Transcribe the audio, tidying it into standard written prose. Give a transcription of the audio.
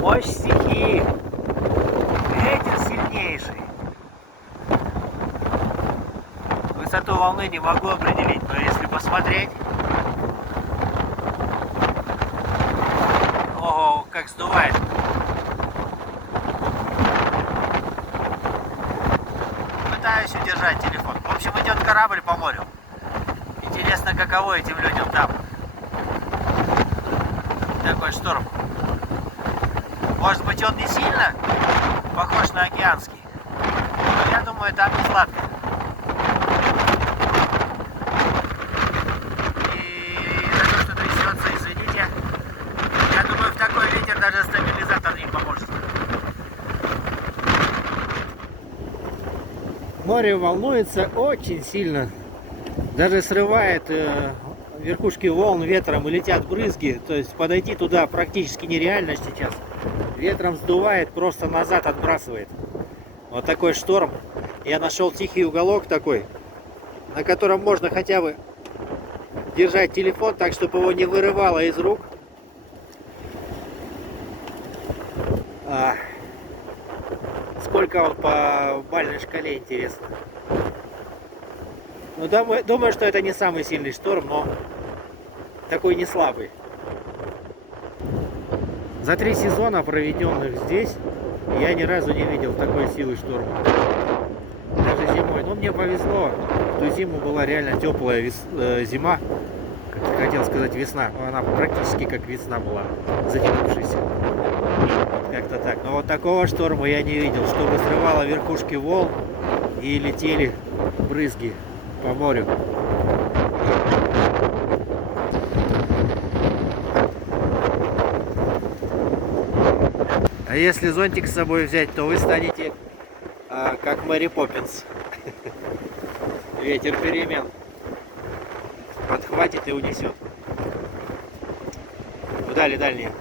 Мощь стихии. Ветер сильнейший. Высоту волны не могу определить, но если посмотреть... Ого, как сдувает. Пытаюсь удержать телефон. В общем, идет корабль по морю. Интересно, каково этим людям там. Такой шторм. Может быть, он не сильно похож на океанский. Но я думаю, там не сладко. И за то, что трясется, извините. Я думаю, в такой ветер даже стабилизатор не поможет. Море волнуется очень сильно. Даже срывает верхушки волн ветром и летят брызги. То есть подойти туда практически нереально сейчас. Ветром сдувает, просто назад отбрасывает. Вот такой шторм. Я нашел тихий уголок такой, на котором можно хотя бы держать телефон так, чтобы его не вырывало из рук. Сколько он по бальной шкале, интересно. Ну, думаю, что это не самый сильный шторм, но такой не слабый. За 3 сезона, проведенных здесь, я ни разу не видел такой силы шторма. Даже зимой. Но мне повезло. В ту зиму была реально теплая зима. Как хотел сказать, весна. Но она практически как весна была, затянувшаяся. Как-то так. Но вот такого шторма я не видел, чтобы срывало верхушки волн и летели брызги по морю. А если зонтик с собой взять, то вы станете как Мэри Поппинс. Ветер перемен подхватит и унесет. Вдали дальние.